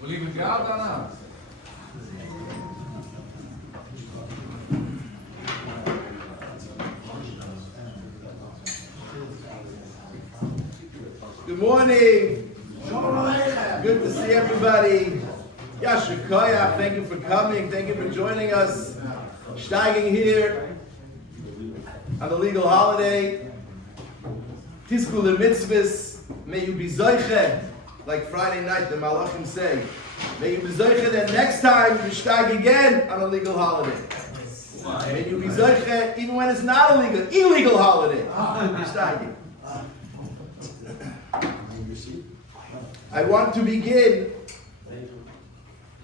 Believe in God or not? Good morning. Good to see everybody. Yasher Koyach, thank you for coming. Thank you for joining us. Steiging here on the legal holiday. Tizku le Mitzvos. May you be zoiche, like Friday night the Malachim say. May you be zoiche that next time you steig again on a legal holiday. May you be zoiche even when it's not a illegal holiday. You're steiging. I want to begin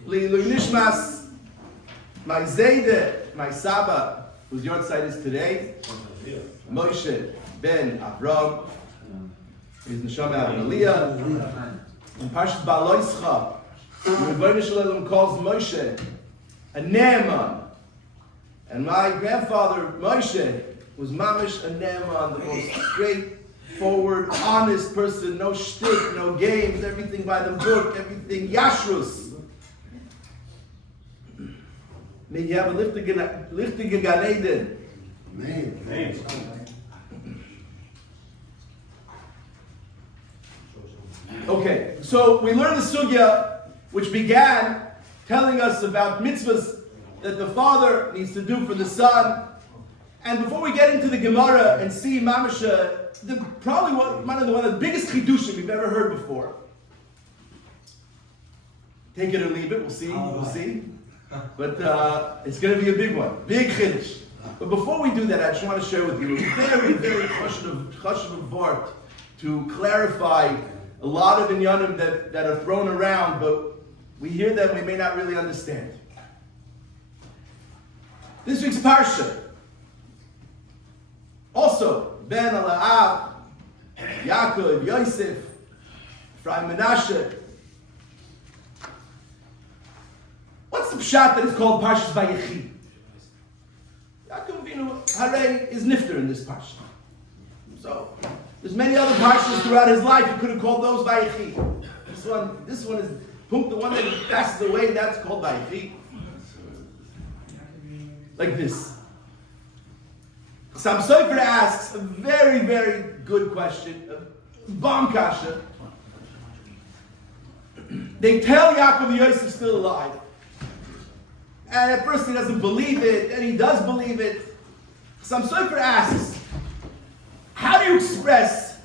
Lilu Nishmas, my Zayde, my Saba, whose yard site is today, Moshe ben Avram, his Neshama Aliyah, in Parshas Baloischa, the Rebbeinu Shalom calls Moshe a Naaman, and my grandfather Moshe was mamish a Naaman, the most straightforward, honest person, no shtick, no games, everything by the book, everything yashrus. May you have a lichtige Gan Eden. Amen. Okay, so we learned the sugya, which began telling us about mitzvahs that the father needs to do for the son. And before we get into the Gemara and see Mamasha, probably one of the biggest chidushim we've ever heard before. Take it or leave it. We'll see. But it's going to be a big one, big chiddush. But before we do that, I just want to share with you a very, very chashuv vart to clarify a lot of inyanim that are thrown around, but we hear them, we may not really understand. This week's parsha. Also, Ben Ala'ab, Yaakov, Yosef, Ephraim Menashe. What's the pshat that is called Parshas Vayechi? Yaakov Avinu Harei is nifter in this parsha. So, there's many other parshas throughout his life. He could have called those Vayechi. This one is the one that he passes away. That's called Vayechi. Like this. Sam Sofer asks a very, very good question, a bomb kasha. They tell Yaakov Yosef still alive. And at first he doesn't believe it, and he does believe it. Sam Sofer asks, how do you express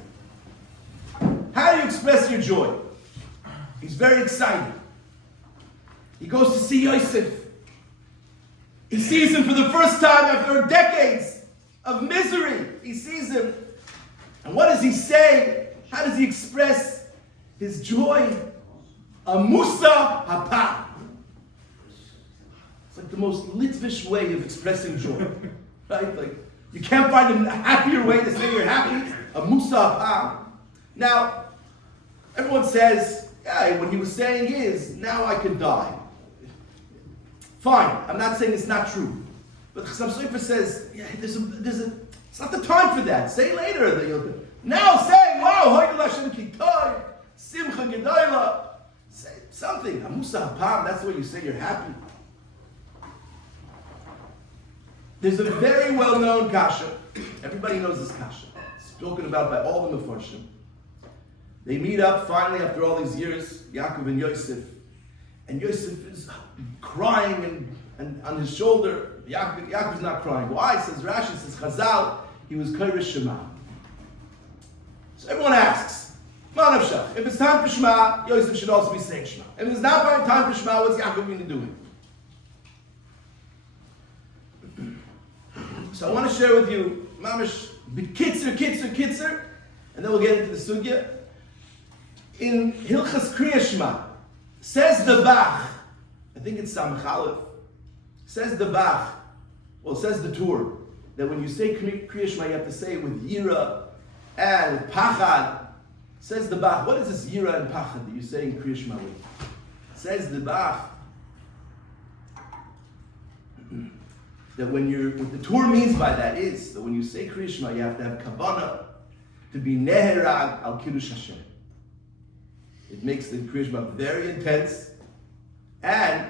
your joy? He's very excited. He goes to see Yosef. He sees him for the first time after decades of misery. He sees him. And what does he say? How does he express his joy? A Musa Hapa. It's like the most Litvish way of expressing joy. Right? Like, you can't find a happier way to say you're happy. A Musa Hapa. Now, everyone says, yeah, what he was saying is, now I could die. Fine, I'm not saying it's not true. But Chassam Sofer says, yeah, it's not the time for that. Say later. Now say, wow, Hoydel Hashem Kitoy, Simcha Gedoyla. Say something. Amusa Hapam, that's the way you say you're happy. There's a very well-known kasha. Everybody knows this kasha. It's spoken about by all the Mefarshim. They meet up finally after all these years, Yaakov and Yosef. And Yosef is crying and on his shoulder. Yaakov's not crying. Why? Says Rashi, says Chazal, he was Koresh Shema. So everyone asks, if it's time for Shema, Yosef should also be saying Shema. If it's not time for Shema, what's Yaakov going to do? So I want to share with you, Mamish, kitzer, and then we'll get into the sugya. In Hilchas Kriya Shema, says the Bach, I think it's Samach Aleph, says the Bach, says the Tur, that when you say Kriya Shema, you have to say it with Yira and Pachad. Says the Bach, what is this Yira and Pachad that you say in Kriya Shema with? Says the Bach, that what the Tur means by that is that when you say Kriya Shema, you have to have Kavanah to be Neherag al Kiddush Hashem. It makes the Kriya Shema very intense, And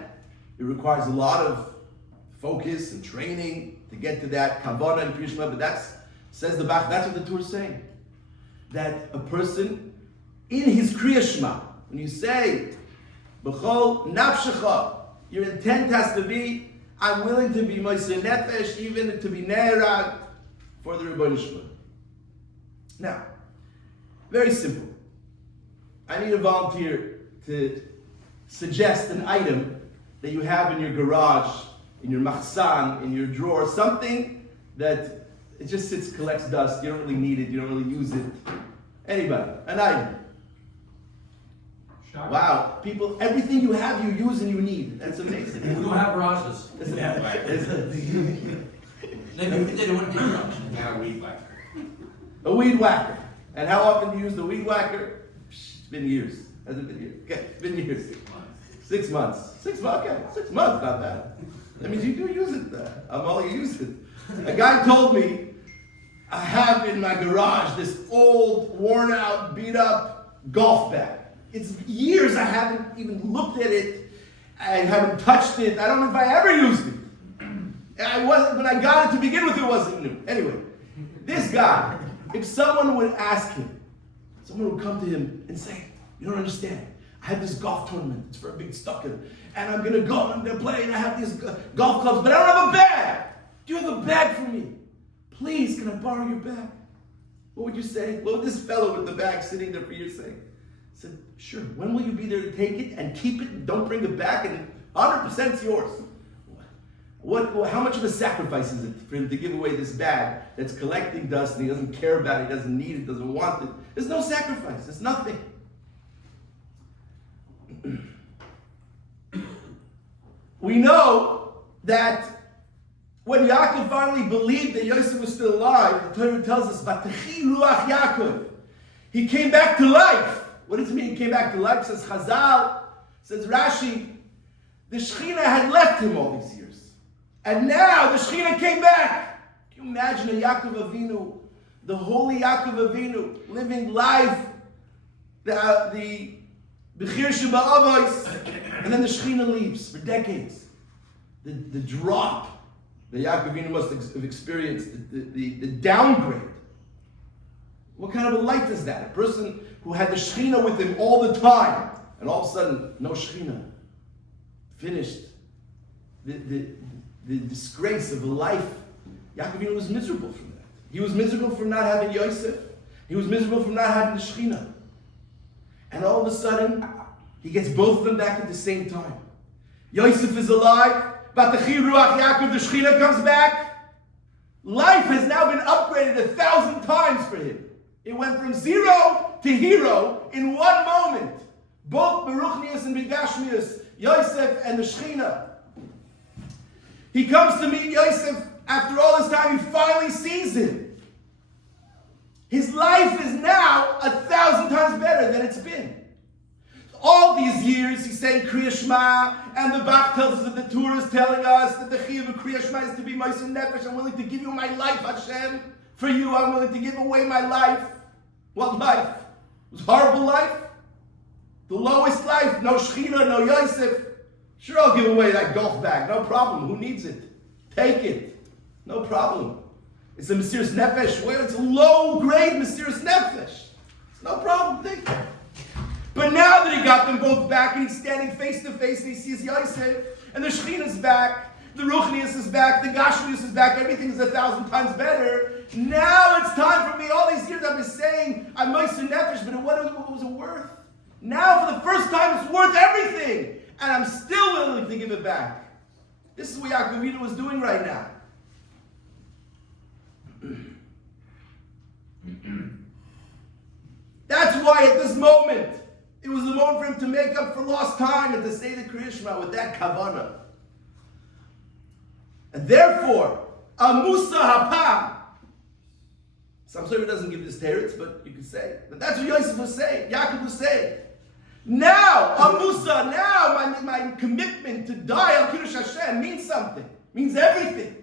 it requires a lot of focus and training to get to that kavanah and Kriya Shema. But says the Bach, that's what the Torah is saying. That a person, in his Kriya Shema, when you say, B'chol nafshecha, your intent has to be, I'm willing to be Moisei Nefesh, even to be Ne'erag, for the Rebbeinu Shalom. Now, very simple. I need a volunteer to suggest an item that you have in your garage, in your machsan, in your drawer, something that it just sits, collects dust, you don't really need it, you don't really use it. Anybody, an item. Shocker. Wow, people, everything you have, you use and you need. That's amazing. We don't have garages. A weed whacker. And how often do you use the weed whacker? It's been years. Has it been years? Okay, it's been years. 6 months. 6 months, okay. 6 months, not bad. That means you do use it. You use it. A guy told me, I have in my garage this old, worn out, beat up golf bag. It's years I haven't even looked at it. I haven't touched it. I don't know if I ever used it. When I got it to begin with, it wasn't new. Anyway, this guy, if someone would ask him, someone would come to him and say, you don't understand. I have this golf tournament. It's for a big stucker. And I'm going to go and I'm going to play and I have these golf clubs, but I don't have a bag. Do you have a bag for me? Please, can I borrow your bag? What would you say? What would this fellow with the bag sitting there for you say? He said, sure. When will you be there to take it and keep it and don't bring it back and 100% it's yours? How much of a sacrifice is it for him to give away this bag that's collecting dust and he doesn't care about it, he doesn't need it, doesn't want it? There's no sacrifice. It's nothing. We know that when Yaakov finally believed that Yosef was still alive, the Torah tells us, "Vatechi ruach Yaakov." He came back to life. What does it mean he came back to life? Says Chazal, says Rashi, the Shekhinah had left him all these years. And now the Shekhinah came back. Can you imagine a Yaakov Avinu, the holy Yaakov Avinu, living life, the Bechir Sheba Avos, and then the Shekhinah leaves for decades. The drop that Yaakov Avinu must have experienced, the downgrade. What kind of a life is that? A person who had the Shekhinah with him all the time, and all of a sudden, no Shekhinah. Finished. The disgrace of a life. Yaakov Avinu was miserable from that. He was miserable from not having Yosef. He was miserable from not having the Shekhinah. And all of a sudden, he gets both of them back at the same time. Yosef is alive. Vatechi ruach Yaakov, the Shekhinah comes back. Life has now been upgraded 1,000 times for him. It went from zero to hero in one moment. Both Beruchnius and Begashmius, Yosef and the Shekhinah. He comes to meet Yosef after all this time. He finally sees him. His life is now 1,000 times better than it's been. All these years he's saying Kriya Shema, and the Bach tells us that the Torah is telling us that the Chiyuv of Kriya Shema is to be Moisei Nefesh. I'm willing to give you my life, Hashem. For you, I'm willing to give away my life. What life? It was horrible life? The lowest life? No Shekhinah, no Yosef. Sure, I'll give away that golf bag. No problem. Who needs it? Take it. No problem. It's a Mesiras Nefesh. Well, it's a low-grade Mesiras Nefesh. It's no problem. Take it. But now that he got them both back and he's standing face to face and he sees Yosef and the Shekhinah's back, the Ruchnius is back, the Gashmius is back, everything is 1,000 times better. Now it's time for me. All these years I've been saying I'm Moisei Nefesh, but what was it worth? Now for the first time it's worth everything. And I'm still willing to give it back. This is what Yaakov Avinu was doing right now. That's why at this moment, it was the moment for him to make up for lost time and to say the Kriya Shema with that kavanah. And therefore, a Musa Hapam. Some sort of doesn't give this teretz, but you can say. But that's what Yosef was saying, Yaakov was saying. Now, a Musa, now my commitment to die al Kiddush Hashem means something, means everything.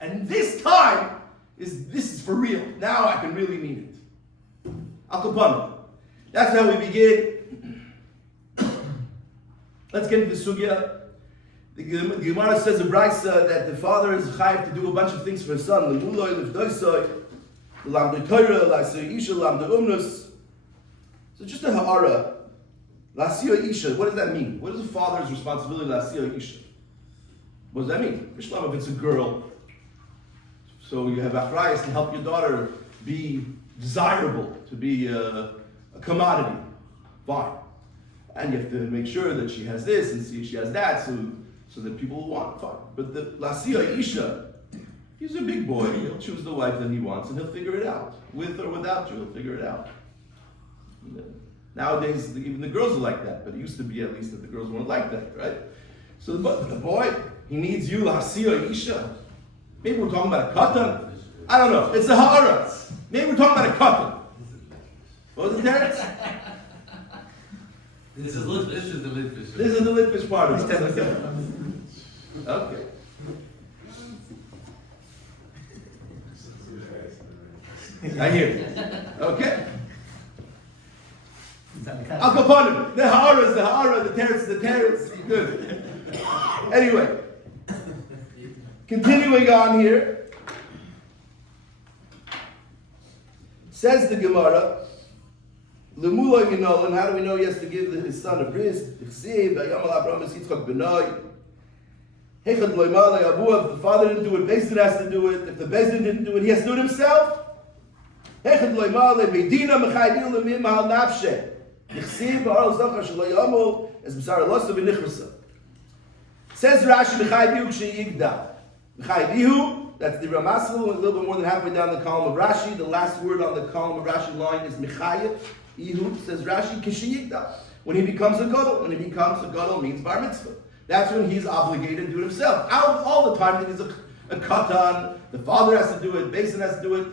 And this time, this is for real. Now I can really mean it. Al Kapana. That's how we begin. Let's get into the sugya. The Gemara says in Brisa that the father is chayav to do a bunch of things for his son. So just a ha'ara. Lasiya isha. What does that mean? What is the father's responsibility? Lasiya isha. What does that mean? Mishlam, if it's a girl, so you have achrayas to help your daughter be desirable, to be a commodity. Fine. And you have to make sure that she has this and see she has that, so that people will want. Fine. But the Lasiya Isha, he's a big boy. He'll choose the wife that he wants and he'll figure it out. With or without you, he'll figure it out. Nowadays, even the girls are like that, but it used to be at least that the girls weren't like that, right? So the boy, he needs you, Lasiya Isha. Maybe we're talking about a katan. I don't know. It's a ha'ara. Maybe we're talking about a katan. What was it, Terrence? This is the Litvish. This is the Litvish part of it. Okay. I hear you. Okay. Al Kaponim. The ha'ara is the ha'ara, the Terrence is the Terrence. Good. Anyway. Continuing on here. Says the Gemara, Lemula Yinolan, how do we know he has to give his son a bris? If the father didn't do it, Beis Din has to do it. If the Beis Din didn't do it, he has to do it himself. Says Rashi, that's the Ramasal, a little bit more than halfway down the column of Rashi. The last word on the column of Rashi line is Mechayev. Ihu, says Rashi, Kishiyigda. When he becomes a gadol. When he becomes a gadol means bar mitzvah. That's when he's obligated to do it himself. All the time that he's a katan, the father has to do it, Beis Din has to do it.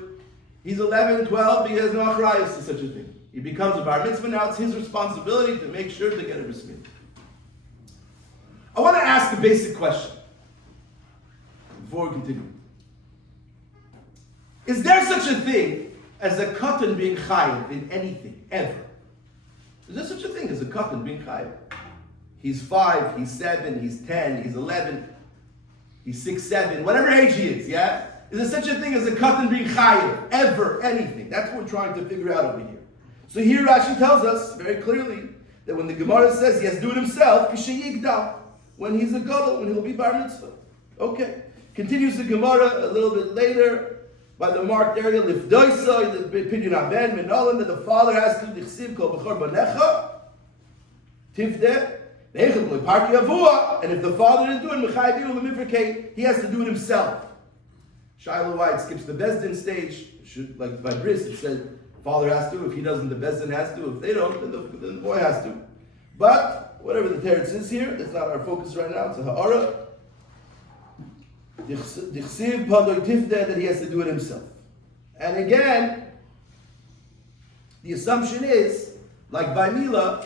He's 11, 12, he has no achrayas to such a thing. He becomes a bar mitzvah, now it's his responsibility to make sure to get a bris mitzvah. I want to ask a basic question before we continue. Is there such a thing as a katan being chayiv in anything, ever? Is there such a thing as a katan being chayiv? He's 5, he's 7, he's 10, he's 11, he's 6, 7, whatever age he is, yeah? Is there such a thing as a katan being chayiv, ever, anything? That's what we're trying to figure out over here. So here Rashi tells us very clearly that when the Gemara says he has to do it himself, k'sheyigda, when he's a gadol, when he'll be bar mitzvah. Okay. Continues the Gemara a little bit later by the marked area, Lifdoisai, the opinion of Ben, Minolan, that the father has to dichsiv kol b'chor banecha, tifdeh, neichem parki avua, and if the father didn't do it, Mechai Biru Lemifrake, he has to do it himself. Shiloh White skips the Beis Din stage, like by Bris, it said, father has to, if he doesn't, the Beis Din has to, if they don't, then the boy has to. But, whatever the teretz is here, that's not our focus right now, it's a ha'ara. Dichsiv padoy tifdeh, that he has to do it himself. And again, the assumption is, like by Mila,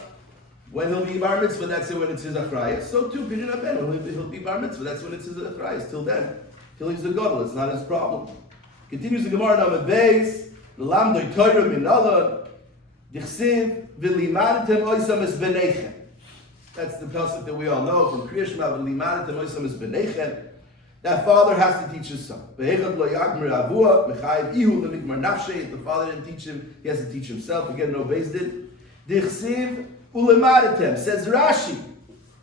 when he'll be bar mitzvah, that's when it's his achrayas. So too, Pidyon Aben, when he'll be bar mitzvah, that's when it's his achrayas. Till then, till he's a gadol, it's not his problem. Continues the Gemara now with Beis, L'lamdoi Torah min Allah, Dichsiv v'limadtem oisam es benechem. That's the pasuk that we all know from Kriya Shema, v'limadtem oisam es benechem. That father has to teach his son. If the father didn't teach him, he has to teach himself. Again, no Beis Din. Dichsiv ulemadatem, says Rashi.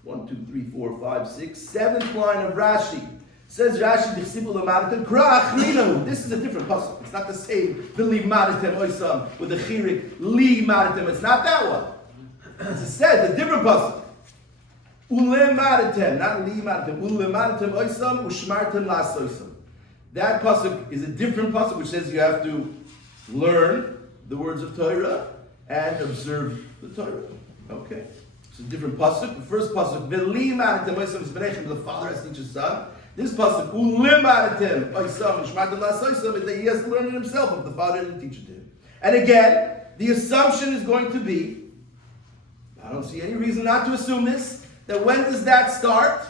1, 2, 3, 4, 5, 6, 7th line of Rashi. Says Rashi, Dichsiv ulemadatem, kra'achlinahu. This is a different pasuk. It's not the same. V'limadatem oisam with the chirik li madatem. It's not that one. As it says, a different pasuk. Ulemadatem, not limadatem. Ulemadatem oisam ushmartem las oisam. That pasuk is a different pasuk which says you have to learn the words of Torah and observe the Torah. Okay, it's a different pasuk. The first pasuk, ve'limadatem oisam esbenechem, the father has to teach his son. This pasuk, ulemadatem oisam ushmartem las oisam, is that he has to learn it himself if the father didn't teach it to him. And again, the assumption is going to be, I don't see any reason not to assume this, that when does that start?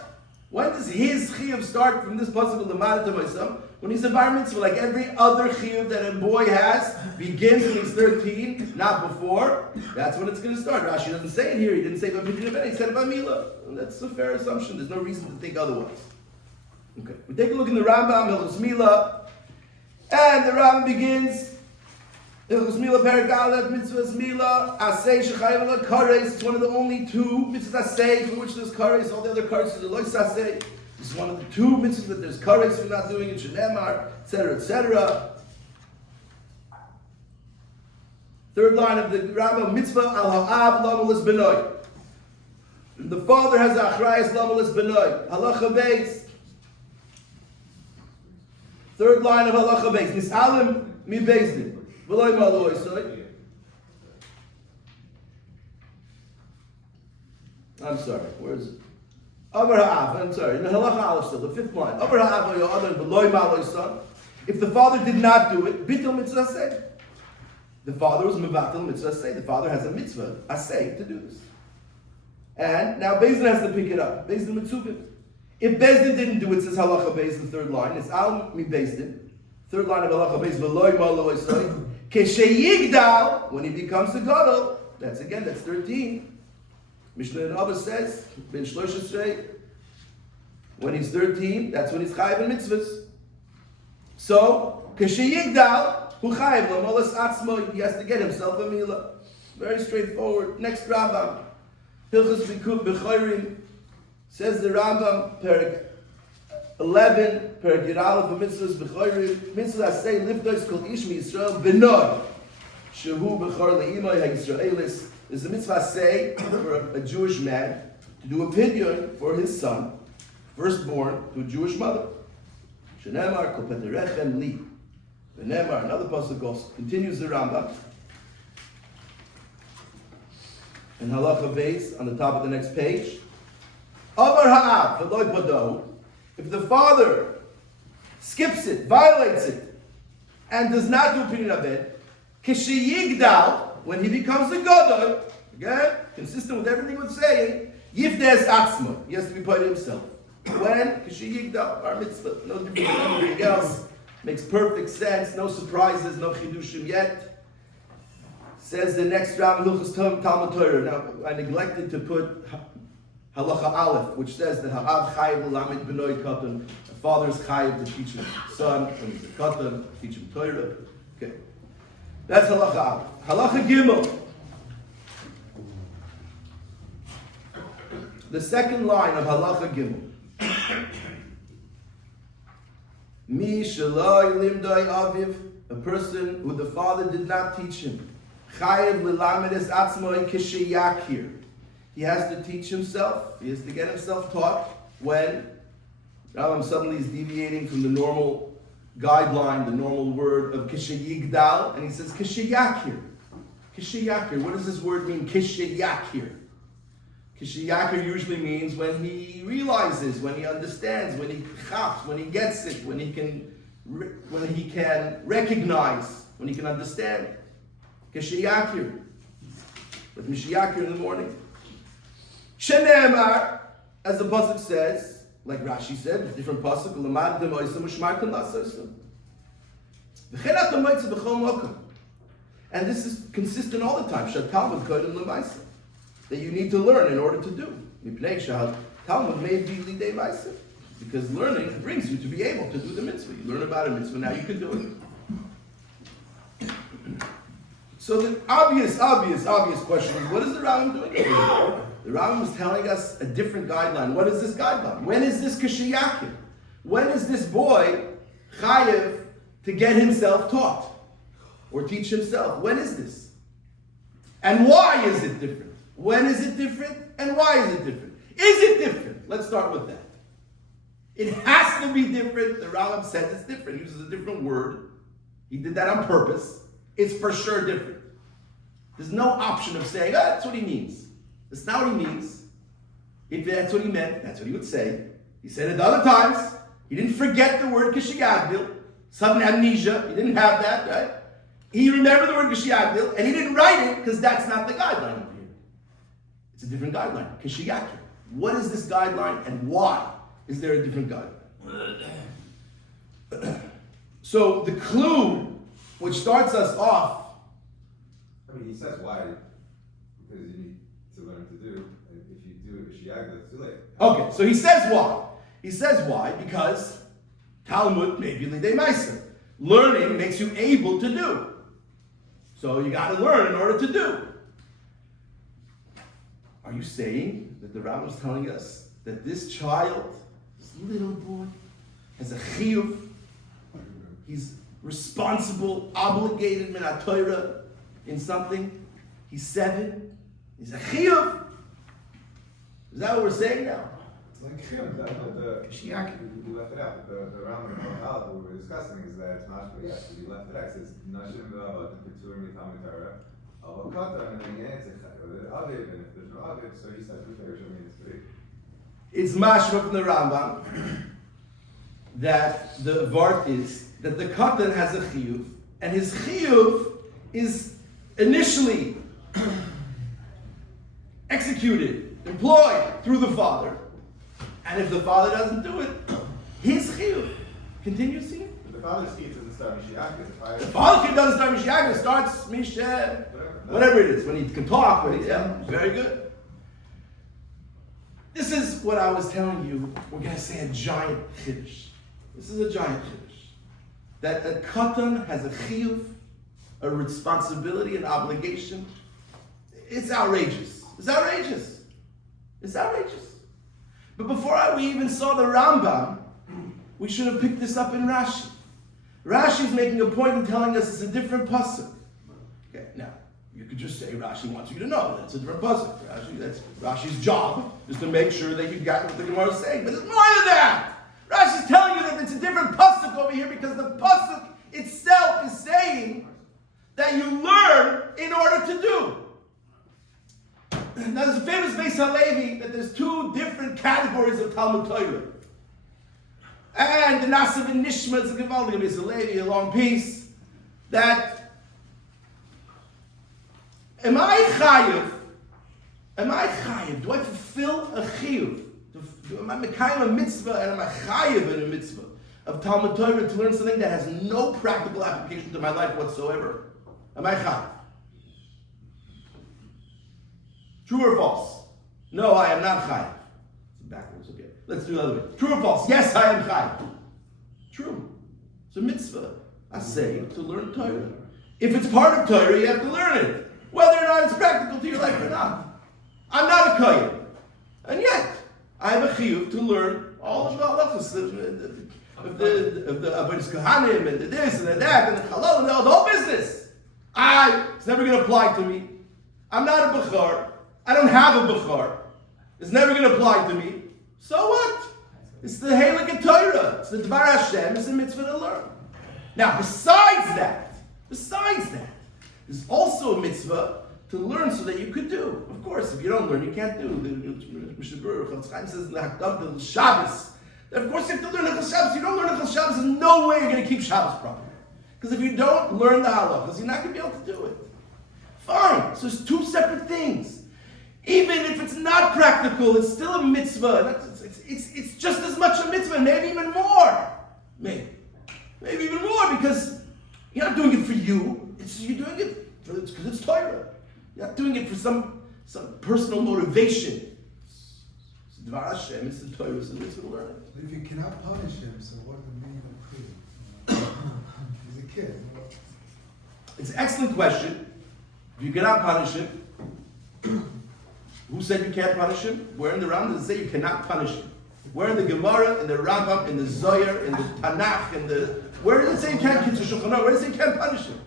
When does his chiyuv start from this pasuk of the Ma'at Maisam? When he's a bar mitzvah, like every other chiyuv that a boy has, begins when he's 13, not before. That's when it's going to start. Rashi doesn't say it here. He didn't say about B'nai, he said about Mila. That's a fair assumption. There's no reason to think otherwise. Okay, we take a look in the Rambam, Hilchos Mila, and the Rambam begins. Hilchos Mila, Perek Aleph, Mitzvos Mila, Asay Shechayim Ala Kares. It's one of the only two mitzvahs Asay for which there's Kares. All the other Kares are Lois Asay. This is one of the two mitzvahs that there's Kares for not doing it, Shenemar, etc., etc. Third line of the Rambam, Mitzvah Al Ha'av Lamulis Benoy. The father has Achrayas Lamulis Benoy. Halacha Beis. Third line of Halacha Beis. Nisalim Mi Beis. I'm sorry, where is it? I'm sorry, in the Halacha Aleph still, the fifth line. If the father did not do it, Bitul Mitzvah Aseh. The father was Mevatel Mitzvah Aseh. The father has a mitzvah, Aseh, to do this. And now Bezdin has to pick it up. Bezdin Mitzuvim. If Bezdin didn't do it, says Halacha Beis, the third line, it's Al Mi Bezdin. Third line of Halacha Beis, V'loi Malo Esoi. Kesheyigdal, when he becomes a gadol, that's 13. Mishnah and Abba says, Ben Shlosh when he's 13, that's when he's chayiv in mitzvahs. So, Kesheyigdal, hu chayiv l'molas atzmo, he has to get himself a milah. Very straightforward. Next Rambam, Hilchos B'chorim, says the Rambam, Perek 11, per Girala for Mitzvos B'chorim, Mitzvah say Liftois Kol Ish Yisrael B'noi, Shehu B'chor Le'imai HaYisraelis. There's a mitzvah say for a Jewish man to do a pidyon for his son, firstborn to a Jewish mother. Shenemar Kol Peterechem Li. Shenemar, another pasuk goes, continues the Rambam. And Halacha Beis on the top of the next page. Avar Ha'av V'loi Pado. If the father skips it, violates it, and does not do Pidyon Abed, Kishiyigdal, when he becomes a Gadol, again, consistent with everything we're saying, Yifdes Atzma, he has to be part of himself. When? Kishiyigdal, our mitzvah, no different than anything else, makes perfect sense, no surprises, no chidushim yet. Says the next Rabbi Hilchos Talmud Torah. Now, I neglected to put Halacha Aleph, which says that Ha'av Chayiv L'lamed B'noi Katan, a father is Chayiv to teach his son, when he's a Katan, teach him Torah. Okay. That's Halacha Aleph. Halacha Gimel. The second line of Halacha Gimel. Mi Shaloi Limdoi Aviv, a person who the father did not teach him. Chayiv L'lamed Es Atzmoi Kishiyakir. He has to teach himself. He has to get himself taught when Rambam suddenly is deviating from the normal guideline, the normal word of kishayigdal, and he says kishayakir. Kishayakir. What does this word mean? Kishayakir. Kishayakir usually means when he realizes, when he understands, when he chaps, when he gets it, when he can recognize, when he can understand. Kishayakir. But Mishayakir in the morning. Shenemar, as the pasuk says, like Rashi said, with different pasuk, l'madtem oisam u'shmartem lasoisam. V'chenatam moitza b'chol mokum. And this is consistent all the time. Shad Talmud kodem l'maisa. That you need to learn in order to do. Mipnei shad Talmud may be lidei maisa. Because learning brings you to be able to do the mitzvah. You learn about a mitzvah, now you can do it. So the obvious question is, what is the Rambam doing here? The Rambam is telling us a different guideline. What is this guideline? When is this kashiyakir? When is this boy chayev to get himself taught or teach himself? When is this? And why is it different? When is it different? And why is it different? Is it different? Let's start with that. It has to be different. The Rambam says it's different. He uses a different word. He did that on purpose. It's for sure different. There's no option of saying, that's what he means. That's not what he means. If that's what he meant, that's what he would say. He said it other times. He didn't forget the word kishiyagdil. Sudden amnesia. He didn't have that, right? He remembered the word kishiyagdil, and he didn't write it because that's not the guideline over here. It's a different guideline, kishiyakir. What is this guideline and why Is there a different God? So the clue which starts us off. I mean, he says why. Because you need to learn to do. And if you do it, it's too late. Okay, so he says why. He says why because Talmud maybe lidei ma'aser. Learning makes you able to do. So you got to learn in order to do. Are you saying that the Rabbi is telling us that this child, this little boy, has a chiyuv? He's responsible, obligated min haTorah in something. He's 7. He's a chiyuv. Is that what we're saying now? It's like him. You left it out. The Rambam and Peled, what we're discussing is that it's not yes. You left it out. It says Nashim v'Avad Ketur mitam Torah. Avokata and then he answers Aviv, and if there's no Aviv, so he says it's 3. It's mashma from the Rambam that the vart is that the katan has a chiyuv, and his chiyuv is initially executed, employed through the father, and if the father doesn't do it, his chiyuv continues here. The father's key doesn't start Mishiach. The father's key doesn't start Mishiach, it starts Mishah, whatever it is, when he can talk, when he, very good. This is what I was telling you, we're going to say a giant chiddush. This is a giant chiddush. That a katan has a chiyuv, a responsibility, an obligation. It's outrageous. It's outrageous. It's outrageous. But before we even saw the Rambam, we should have picked this up in Rashi. Rashi is making a point in telling us it's a different pasuk. Okay, now, you could just say Rashi wants you to know that's a different pasuk. That's Rashi's job, is to make sure that you got what the Gemara is saying. But it's more than that. Rashi's telling you that it's a different pasuk over here because the pasuk itself is saying that you learn in order to do. Now there's a famous Beis HaLevi that there's 2 different categories of Talmud Torah. And the Nasiv and Nishma, it's a Gevaldig Beis HaLevi, a long piece, that am I chayiv? Do I fulfill a chiyuv? Am I mekayim a mitzvah and am I chayiv in a mitzvah of Talmud Torah to learn something that has no practical application to my life whatsoever? Am I chayiv? True or false? No, I am not chayiv. It's backwards, okay. Let's do the other way. True or false? Yes, I am chayiv. True. It's a mitzvah. I say to learn Torah. If it's part of Torah, you have to learn it. Whether or not it's practical to your life or not. I'm not a kohen. And yet, I have a chiyuv to learn all of the halachas of the Avodas Kohanim and the this and the that and the halal and the whole business. It's never going to apply to me. I'm not a bechar. I don't have a bechar. It's never going to apply to me. So what? It's the Heilige Torah. It's the Dvar Hashem. It's a mitzvah to learn. Now, besides that, there's also a mitzvah to learn so that you could do. Of course, if you don't learn, you can't do. Mishnah Berurah Chaim says in the Hakdam to Shabbos that of course you have to learn Hilchos Shabbos. If you don't learn Hilchos Shabbos, there's no way you're going to keep Shabbos properly. Because if you don't learn the halachas, you're not going to be able to do it. Fine. So it's 2 separate things. Even if it's not practical, it's still a mitzvah. It's just as much a mitzvah, maybe even more. Maybe even more because you're not doing it for you. You're doing it because it's Torah. You're not doing it for some personal motivation. It's Dvar Hashem, it's the Torah, it's a mitzvah to learn it. If you cannot punish him, so what is the meaning of prison? He's a kid. It's an excellent question. If you cannot punish him, who said you can't punish him? Where in the Rambam does it say you cannot punish him? Where in the Gemara, in the Rambam, in the Zohar, in the Tanakh, where does it say you can't Kitzur Shulchan Aruch? Where does it say you can't punish him?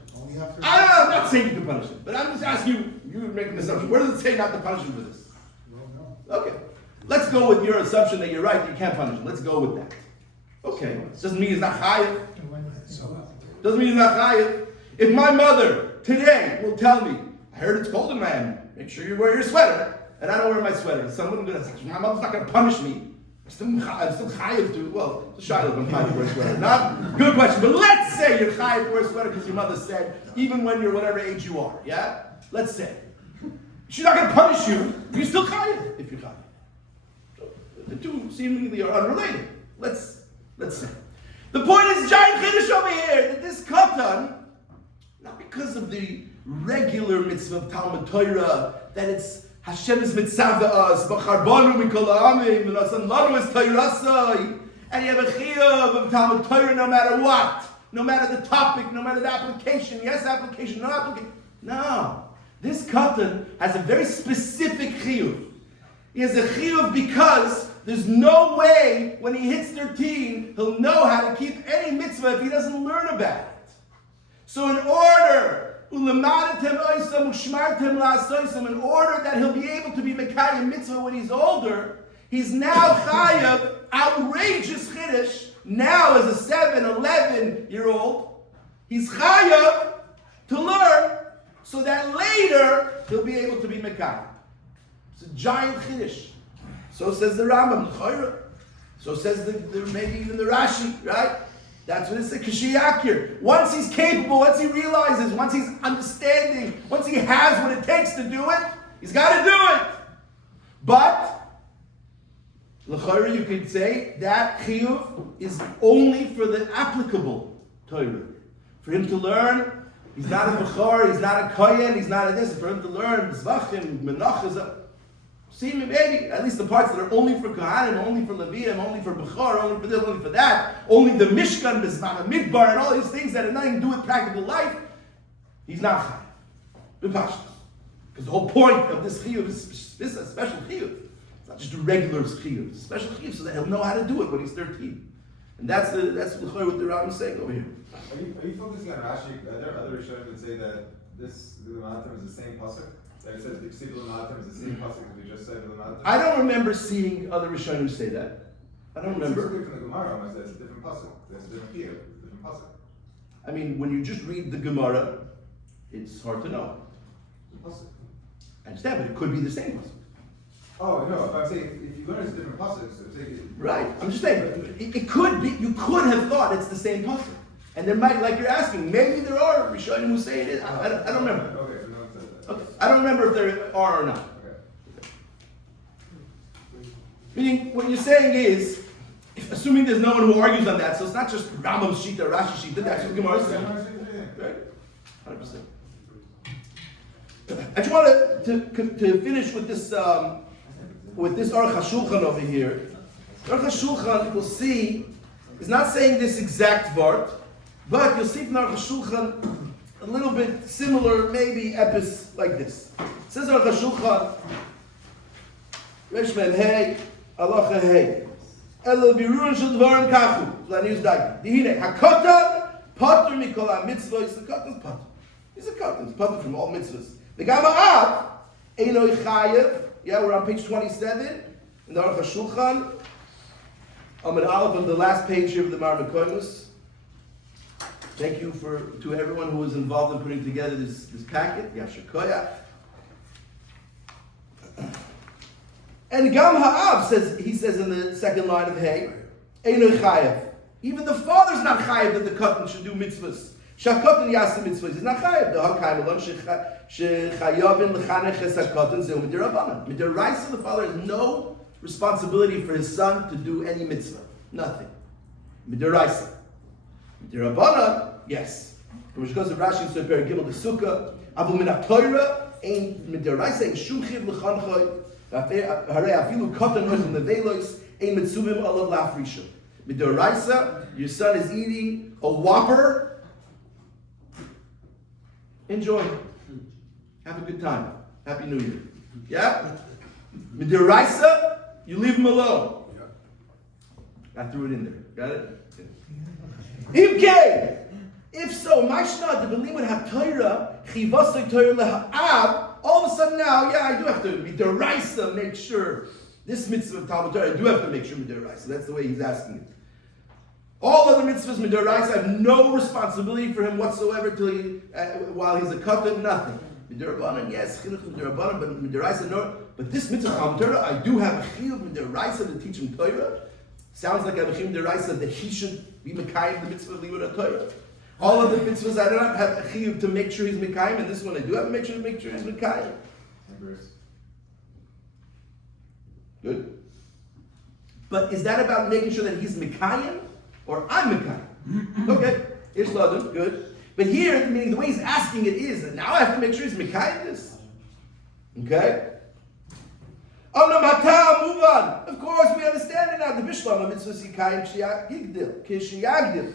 I'm not saying you can punish him, but I'm just asking you, you're making an assumption. Where does it say not to punish him for this? Okay. Let's go with your assumption that you're right, you can't punish him. Let's go with that. Okay. Doesn't mean he's not chayiv. Doesn't mean he's not chayiv. If my mother today will tell me, I heard it's cold in Miami, make sure you wear your sweater, and I don't wear my sweater, someone's going to say, my mother's not going to punish me. I'm still chayiv to, well, it's a shiloh, I'm chayiv to wear a sweater. Not good question, but let's say you're chayiv to wear a sweater because your mother said, even when you're whatever age you are, yeah? Let's say. She's not going to punish you, you're still chayiv if you're chayiv. So, The two seemingly are unrelated. Let's see. The point is, giant chiddush over here, that this katan, not because of the regular mitzvah of Talmud Torah, that it's Hashem is mitzvah us, b'charbanu mikol ha'amim, v'nasan lanu es Torasai, and you have a chiyuv of Talmud Torah no matter what, no matter the topic, no matter the application, yes application, no application. No. This katan has a very specific chiyuv. He has a chiyuv because there's no way when he hits 13 he'll know how to keep any mitzvah if he doesn't learn about it. So in order in order that he'll be able to be mekayim mitzvah when he's older, he's now chayav outrageous chiddush. Now as a 7, 11-year-old, he's chayav to learn so that later he'll be able to be mekayim. It's a giant chiddush. So says the Rambam, L'chayra. So says maybe even the Rashi, right? That's what it says, Kashiyakir. Once he's capable, once he realizes, once he's understanding, once he has what it takes to do it, he's got to do it. But, L'chayra, you could say, that chiyuv is only for the applicable Torah. For him to learn, he's not a Bechor, he's not a Kohen, he's not a this. For him to learn, Zvachim, Menachas, see me, baby. At least the parts that are only for Kohanim, only for Leviim, only for Bechor, only for this, only for that, only the Mishkan, Bezman, Midbar, and all these things that have nothing to do with practical life, he's not Chai. Because the whole point of this chiyuv is a special chiyuv. It's not just a regular chiyuv. It's a special chiyuv so that he'll know how to do it when he's 13. And that's what the Rambam is saying over here. Are you focusing on Rashi? Are there other Rishonim that say that the Lamatim is the same pasuk? That it says the Ksiv Lamatim is the same pasuk that we just said Lamatim? I don't remember seeing other Rishonim say that. I don't remember. It's clear from the Gemara almost that it's a different pasuk. There's a different chiyuv, it's a different pasuk. I mean, when you just read the Gemara, it's hard to know. The pasuk. I understand, but it could be the same pasuk. Oh no! If I'm saying if you learn it's a different pasuk, so take it. Right. I'm just saying it could be. You could have thought it's the same pasuk, and there might, like you're asking, maybe there are Rishonim who say it is. I don't remember. Okay, so no one said that. Okay. I don't remember if there are or not. Okay. Meaning, what you're saying is, assuming there's no one who argues on that, so it's not just Rambam's Shita, Rashi Shita. That's what Gemara is saying. Right. 100%. I just want to finish with this Aruch HaShulchan over here. Aruch HaShulchan, you'll see, is not saying this exact vart, but you'll see from Aruch HaShulchan a little bit similar, maybe epis like this. It says Aruch HaShulchan, Resh Mem Hey, Halacha Hey, Elo Birun Shel Dvarim Kachu, Zanius Dagi. Dihine, HaKotan, Pater Mikol HaMitzvos, the Kotan's Pater. He's a Kotan, he's Pater from all mitzvahs. The Gama'ah, Einoi Chayev, yeah, we're on page 27, in the Aruch HaShulchan, Amid Aleph on the last page here of the Mar Mekoimus. Thank you to everyone who was involved in putting together this packet. Yasher Koyach. And Gam Ha'av says in the second line of Hey, Einoi Chayev. Even the father's not Chayev that the Katan should do mitzvahs. Shakatan Yasa mitzvahs. He's not Chayev. The Hakaim Alon Shechayavin L'chanech Es HaKatan Zeu Midirabanan. Midiraisa, the father has no responsibility for his son to do any mitzvah. Nothing. Midiraisa. Midirabanan, yes. Which goes to Rashi in Perek Gimel the Sukkah. Abu Min HaTorah Ein Midiraisa Ein Shum Chiv L'chanchoy Harei Afilu Katan Oichem Levelos Ein Mitzuvim Olav Lafrisha. Midiraisa, your son is eating a Whopper. Enjoy. Have a good time. Happy New Year. Yeah? Midiraisa, you leave him alone. I threw it in there. Got it? Imke! If so, Mashna, the Belimud HaTorah, Chivasai Torah LeHa'ab, all of a sudden now, yeah, I do have to Midiraisa make sure. This mitzvah of Talmud Torah, I do have to make sure Midiraisa. That's the way he's asking it. All other mitzvahs, Midiraisa, have no responsibility for him whatsoever while he's a katan, nothing. Midirabanan, yes, chinuch midirabanan, but Midiraisa, no. But this mitzvah, Talmud Torah, I do have a chiyuv Midiraisa to teach him Torah. Sounds like I have a chiyuv Midiraisa that he should be mekayim the mitzvah of Liwud Torah. All other mitzvahs, I don't have a chiyuv to make sure he's mekayim, and this one I do have to make sure he's mekayim. Good. But is that about making sure that he's Mekayim or I'm Mekayim? Okay, Ish Ladun, good. But here, meaning the way he's asking it is, and now I have to make sure he's Mekayim this. Okay? Oh no, Matam, move on. Of course, we understand it now. The Bishlam, Mitzvos Yikayim Shiyagdil, Kishiyagdil.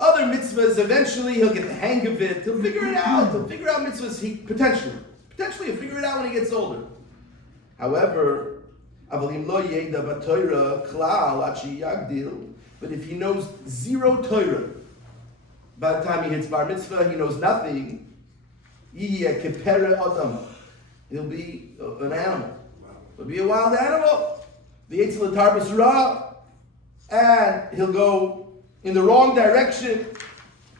Other mitzvahs, eventually he'll get the hang of it. He'll figure it out. He'll figure out mitzvahs, potentially he'll figure it out when he gets older. However, but if he knows zero Torah, by the time he hits bar mitzvah, he knows nothing. He'll be an animal. He'll be a wild animal. The Eitzel Tarbus Ra, and he'll go in the wrong direction.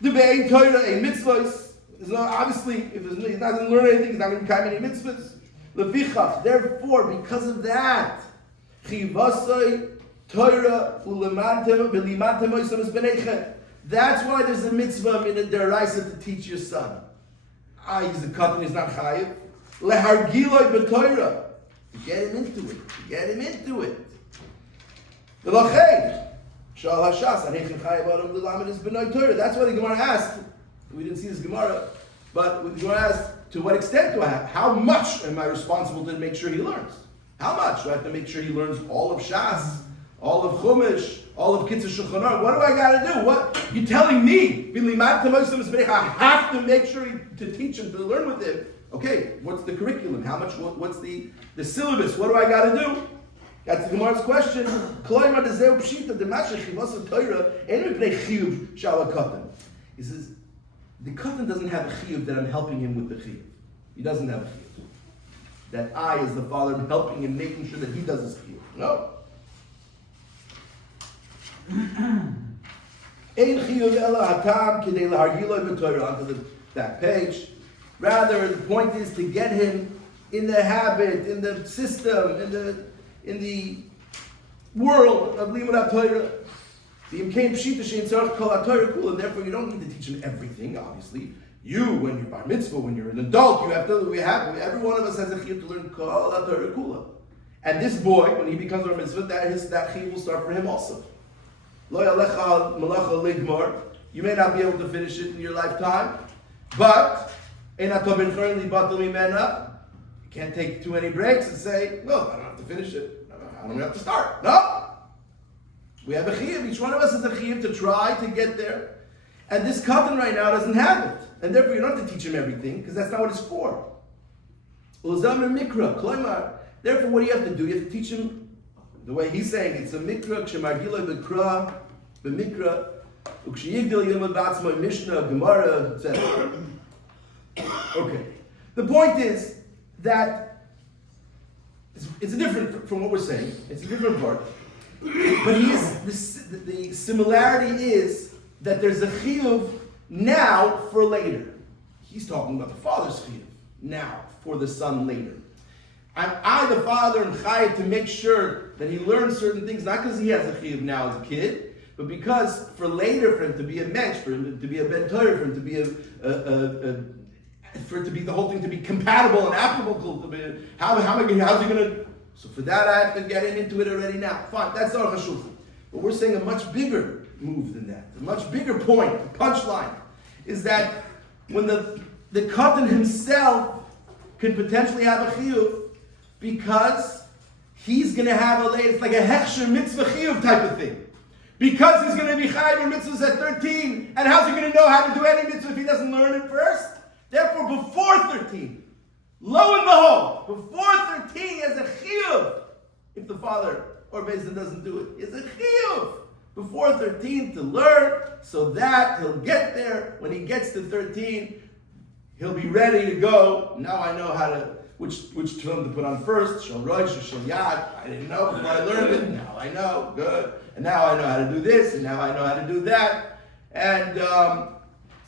The Be'ein Torah, a mitzvahs. Obviously, if he's not going to learn anything, he's not going to become any mitzvahs. Levichach, therefore, because of that, Chivasai Torah u'lemantem v'limantem oisam es b'neichem. That's why there's a mitzvah in the deraisa to teach your son. He's a katan, he's not chayiv. Lehargiloi b'Torah, to get him into it. V'lachay, shal hashas, aneichem chayiv adam l'lamed es b'noi Torah. That's why the Gemara asked. We didn't see this Gemara, but the Gemara asked, to what extent do I have? How much am I responsible to make sure he learns? How much? Do I have to make sure he learns all of Shas, all of Chumash, all of Kitzur Shulchan Aruch? What do I got to do? What? You're telling me, I have to make sure to teach him, to learn with him. Okay, what's the curriculum? How much? What's the syllabus? What do I got to do? That's the Gemara's question. He says, the katan doesn't have a chiyuv that I'm helping him with the chiyuv. He doesn't have a chiyuv. That I, as the father, am helping him, making sure that he does his chiyuv. No. Ein chiyuv ela hatam k'dei lahargiloi b'Torah, onto the back page. Rather, the point is to get him in the habit, in the system, in the world of limud Torah. And therefore you don't need to teach him everything, obviously. You, when you're bar mitzvah, when you're an adult, every one of us has a chiyuv to learn kol Torah kula. And this boy, when he becomes bar mitzvah, that chiyuv will start for him also. Lo yalecha malacha ligmar. You may not be able to finish it in your lifetime, but you can't take too many breaks and say, well, I don't have to finish it. I don't have to start. No! We have a chiyuv. Each one of us has a chiyuv to try to get there. And this katan right now doesn't have it. And therefore you don't have to teach him everything, because that's not what it's for. Therefore what do you have to do? You have to teach him the way he's saying. It's a mikra, k'shemagila b'kra, b'mikra, u'k'sheyigdil yilmad b'atzmai mishnah, gemara, etc. Okay. The point is that it's different from what we're saying. It's a different part. But the similarity is that there's a chiyuv now for later. He's talking about the father's chiyuv now for the son later. I, the father, am chayav to make sure that he learns certain things, not because he has a chiyuv now as a kid, but because for later, for him to be a mensch, for him to be a ben Torah, for him to be for it to be the whole thing to be compatible and applicable to be, how's he going to? So for that, I have to get him into it already now. Fine, that's our chashuvah. But we're saying a much bigger move than that. A much bigger point, the punchline, is that when the katan himself can potentially have a chiyuv, because he's going to have it's like a hechsher mitzvah chiyuv type of thing. Because he's going to be chayiv or mitzvahs at 13, and how's he going to know how to do any mitzvah if he doesn't learn it first? Therefore, before 13, lo and behold, before 13, he has a chiyuv. If the father or Bezdin doesn't do it, he has a chiyuv before 13 to learn, so that he'll get there. When he gets to 13, he'll be ready to go. Now I know how to, which term to put on first, shal rosh or shal yad. I didn't know before I learned it. Now I know, good. And now I know how to do this, and now I know how to do that. And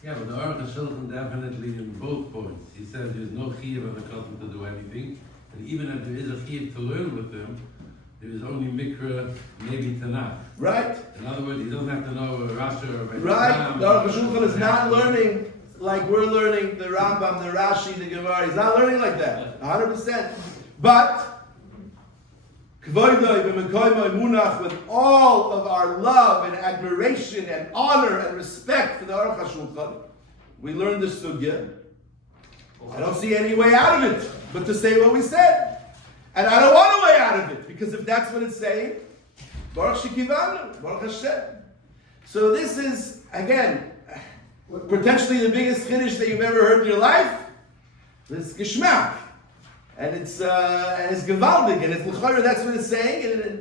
yeah, but the Aruch HaShulchan definitely in both points. He says there's no chiyuv of a katan to do anything, and even if there is a chiyuv to learn with them, there is only mikra, maybe tanakh. Right. In other words, he doesn't have to know Rashi or Rabbi. Right. The Aruch HaShulchan is not learning like we're learning the Rambam, the Rashi, the Gemara. He's not learning like that, 100%. But with all of our love and admiration and honor and respect for the Aruch HaShulchan, we learned this sugya. I don't see any way out of it but to say what we said. And I don't want a way out of it, because if that's what it's saying, Baruch Shekivanu, Baruch Hashem. So this is, again, potentially the biggest chiddush that you've ever heard in your life. This geschmack. And it's gewaldig, and it's l'chayr, that's what it's saying, and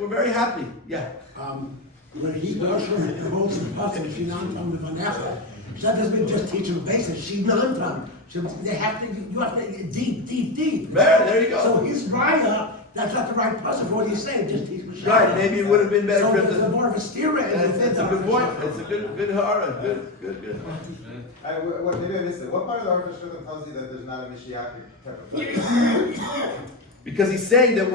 we're very happy. Yeah. When he goes from the holds the pasuk, she non from the vanecha. That doesn't mean just teach them basics. She non from. They have to. You have to deep. There you go. So his raya, that's not the right pasuk for what he's saying. Just teach them. Right. Maybe it would have been better so for him to. more of a steer. That's a good point. It's a good hara. Good. Maybe I missed it. What part of the Aruch HaShulchan tells you that there's not a Mashiach type of thing? Because he's saying that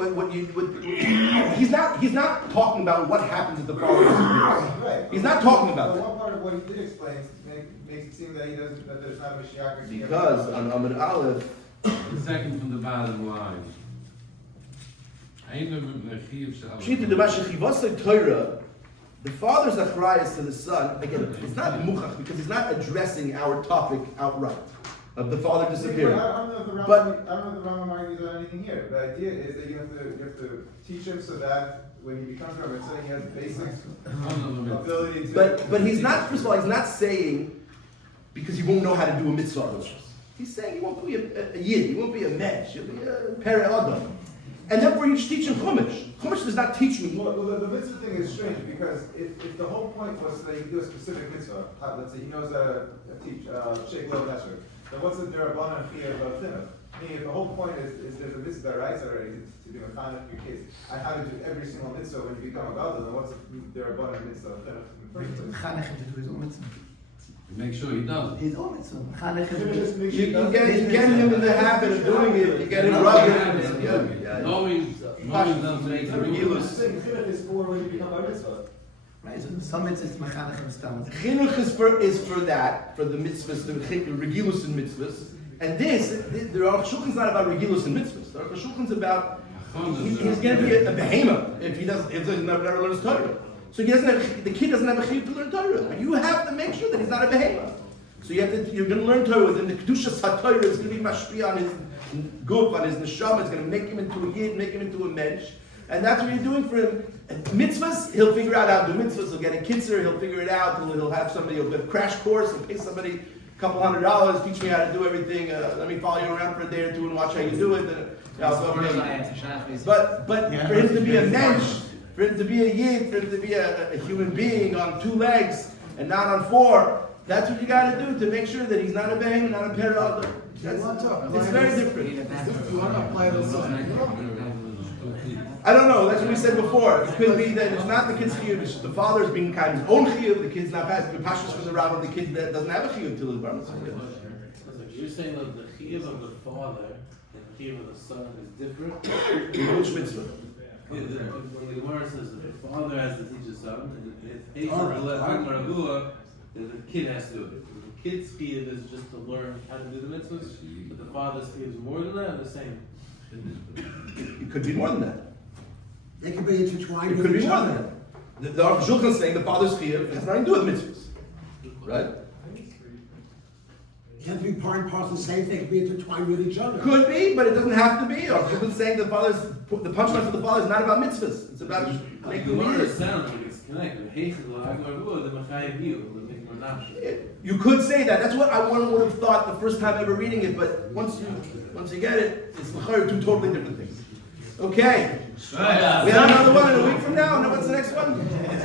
he's not talking about what happens if the father disappears. Right. He's not talking about But that. what part of what he did explain makes it seem that that there's not a Mashiach? Because on Amud Aleph, The second from the bottom line. Pshita Demashechivasei Torah, the father's achrayus to the son. Again, it's not muchach because he's not addressing our topic outright of the father disappearing. I don't know if the Rambam argues on anything here. The idea is that you have to teach him so that when he becomes a mitzvah, he has the basic ability to. But he's not. First of all, he's not saying because he won't know how to do a mitzvah. He's saying he won't be a yid. He won't be a mensch. He'll be a peri adam. And therefore, you just teach him chumash. Chumash does not teach me. Well, the mitzvah thing is strange because if the whole point was that you do a specific mitzvah, let's say he knows how to teach shake low dasher, then what's the derabbanan and chiyuv of thinah? Meaning, if the whole point is there's a mitzvah that writes already to do a chana for your kids, and how to do every single mitzvah when you become a gadol, then what's the derabbanan mitzvah of thinah in the first place? Make sure he does. His own mitzvah. You get him in the habit of doing it. You get him rubbing. Knowing doesn't make it Regilus. Chinuch is for when you become a mitzvah. Right, so some mitzvahs mechanech stam. Chinuch is for that, for the mitzvahs, the regilus and mitzvahs. And the Aruch HaShulchan is not about regilus and mitzvahs. The Aruch HaShulchan is about he's going to be a behemoth if he never learns Torah. So the kid doesn't have a chiyuv to learn Torah. But you have to make sure that he's not a behemoth. So you're going to learn Torah with him. The kedushas haTorah is going to be mashpia on his guf, on his neshama. It's going to make him into a yid, make him into a mensch. And that's what you're doing for him. And mitzvahs, he'll figure out how to do mitzvahs. He'll get a kitzur, he'll figure it out. He'll have somebody, he'll get a crash course, he'll pay somebody a couple $100, teach me how to do everything. Let me follow you around for a day or two and watch how you do it. But for him to be a mensch, for him to be a yid, for him to be a human being on 2 legs and not on 4, that's what you got to do to make sure that he's not a behemoth, not a parad. It's very different. You want to apply this I don't know. That's what we said before. It could be that it's not the kid's chiyuv. It's just the father's being kind of his own chiyuv. The kid's not passing the pashas from the rabbi. The kid that doesn't have a chiyuv till his bar mitzvah. You're saying that the chiyuv of the father and the chiyuv of the son is different? Which mitzvah? When the Gemara says that the father has to teach his son, and the kid has to do it. The kid's chiyuv is just to learn how to do the mitzvahs, but the father's chiyuv is more than that, or the same? It could be more than that. They can be intertwined. It could be more than that. The Aruch HaShulchan is saying the father's chiyuv has nothing to do with mitzvahs, right? It can't be part and parcel of the same thing. It can be intertwined with each other. Could be, but it doesn't have to be. Aruch HaShulchan is saying the punchline for the father is not about mitzvahs. It's about The making Gemara the sounds like it's connected. You could say that. That's what I would have thought the first time ever reading it. But once you get it, it's two totally different things. Okay. We have another one in a week from now. And what's the next one?